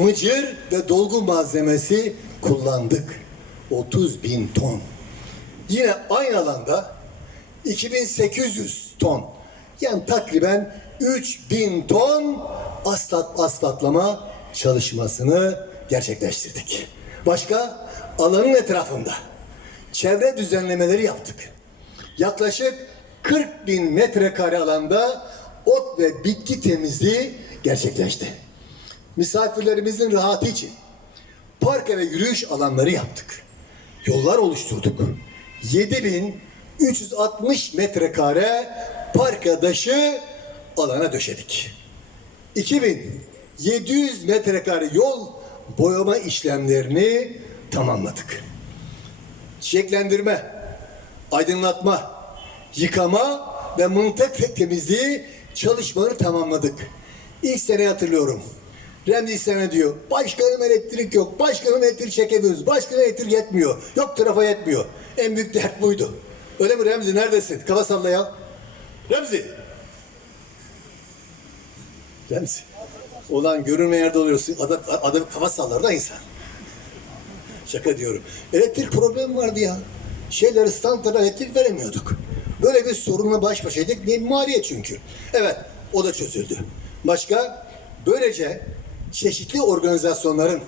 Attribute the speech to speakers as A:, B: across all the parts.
A: mıcır ve dolgu malzemesi kullandık. 30 bin ton. Yine aynı alanda 2800 ton yani takriben 3000 ton asfalt, asfaltlama çalışmasını gerçekleştirdik. Başka alanın etrafında çevre düzenlemeleri yaptık. Yaklaşık 40 bin metrekare alanda ot ve bitki temizliği gerçekleşti. Misafirlerimizin rahatı için park ve yürüyüş alanları yaptık. Yollar oluşturduk. 7360 metrekare park adaşı alana döşedik. 2700 metrekare yol boyama işlemlerini tamamladık. Çiçeklendirme, aydınlatma, yıkama ve mıntık temizliği çalışmaları tamamladık. İlk sene hatırlıyorum. Remzi sene diyor, başkanım elektrik yok, başkanım elektrik çekemiyoruz, başkanım elektrik yetmiyor, yok trafa yetmiyor. En büyük dert buydu. Öyle mi Remzi, neredesin? Kafa salla ya. Remzi. Remzi. Ulan görünmeyen yerde oluyorsun, adam, adam kafa sallar da insan. Şaka diyorum. Elektrik problemi vardı ya. Şeyleri standlara elektrik veremiyorduk. Böyle bir sorunla baş başaydık. Mimariye çünkü. Evet, o da çözüldü. Başka? Böylece çeşitli organizasyonların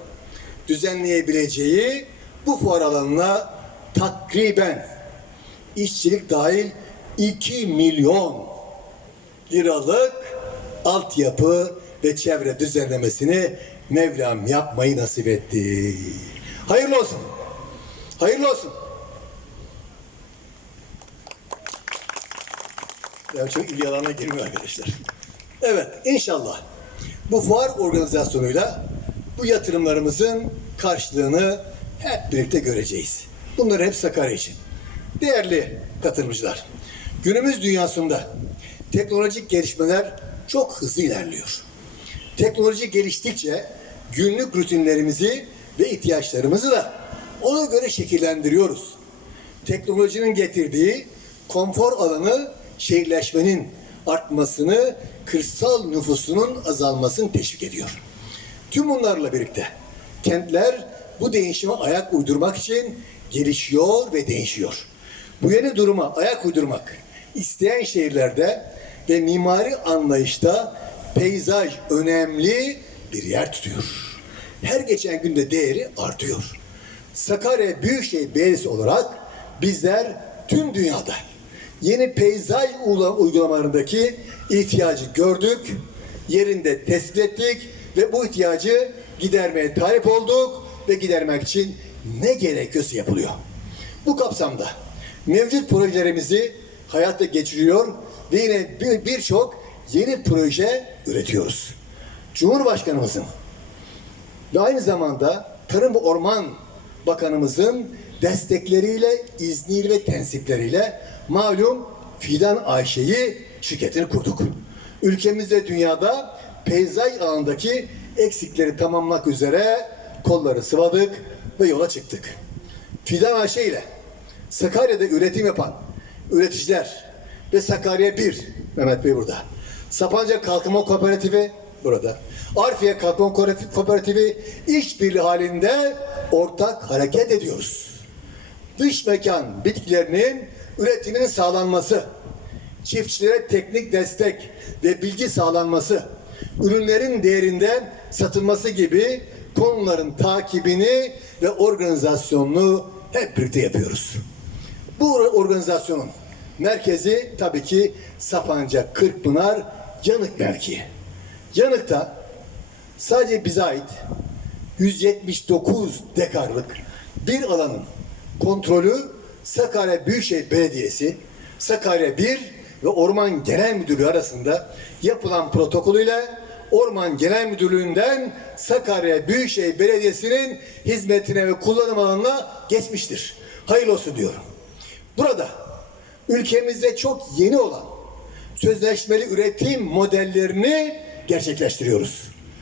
A: düzenleyebileceği bu fuar alanına takriben işçilik dahil 2 milyon liralık altyapı ve çevre düzenlemesini Mevlam yapmayı nasip etti. Hayırlı olsun. Hayırlı olsun. Ya çok ilgi alanına girmiyor arkadaşlar. Evet inşallah bu fuar organizasyonuyla bu yatırımlarımızın karşılığını hep birlikte göreceğiz. Bunlar hep Sakarya için. Değerli katılımcılar, günümüz dünyasında teknolojik gelişmeler çok hızlı ilerliyor. Teknoloji geliştikçe günlük rutinlerimizi ve ihtiyaçlarımızı da ona göre şekillendiriyoruz. Teknolojinin getirdiği konfor alanı şehirleşmenin artmasını, kırsal nüfusunun azalmasını teşvik ediyor. Tüm bunlarla birlikte kentler bu değişime ayak uydurmak için gelişiyor ve değişiyor. Bu yeni duruma ayak uydurmak isteyen şehirlerde ve mimari anlayışta peyzaj önemli bir yer tutuyor. Her geçen günde değeri artıyor. Sakarya Büyükşehir Belediyesi olarak bizler tüm dünyada yeni peyzaj uygula- uygulamalarındaki ihtiyacı gördük, yerinde tespit ettik ve bu ihtiyacı gidermeye talip olduk ve gidermek için ne gerekiyorsa yapılıyor. Bu kapsamda mevcut projelerimizi hayata geçiriyor ve yine bir- birçok yeni proje üretiyoruz. Cumhurbaşkanımızın ve aynı zamanda Tarım Orman Bakanımızın destekleriyle, izniyle ve tensipleriyle malum Fidan Ayşe'yi şirketini kurduk. Ülkemizde dünyada peyzaj alanındaki eksikleri tamamlamak üzere kolları sıvadık ve yola çıktık. Fidan Ayşe ile Sakarya'da üretim yapan üreticiler ve Sakarya 1, Mehmet Bey burada. Sapanca Kalkınma Kooperatifi burada. Arfiye Kalkınma Kooperatif- Kooperatifi işbirliği halinde ortak hareket ediyoruz. Dış mekan bitkilerinin üretiminin sağlanması, çiftçilere teknik destek ve bilgi sağlanması, ürünlerin değerinden satılması gibi konuların takibini ve organizasyonunu hep birlikte yapıyoruz. Bu organizasyonun merkezi tabii ki Sapanca Kırkpınar Yanık mevkii. Yanık'ta sadece bize ait 179 dekarlık bir alanın kontrolü Sakarya Büyükşehir Belediyesi, Sakarya 1 ve Orman Genel Müdürlüğü arasında yapılan protokolüyle Orman Genel Müdürlüğü'nden Sakarya Büyükşehir Belediyesi'nin hizmetine ve kullanım alanına geçmiştir. Hayırlı olsun diyorum. Burada ülkemizde çok yeni olan sözleşmeli üretim modellerini gerçekleştiriyoruz.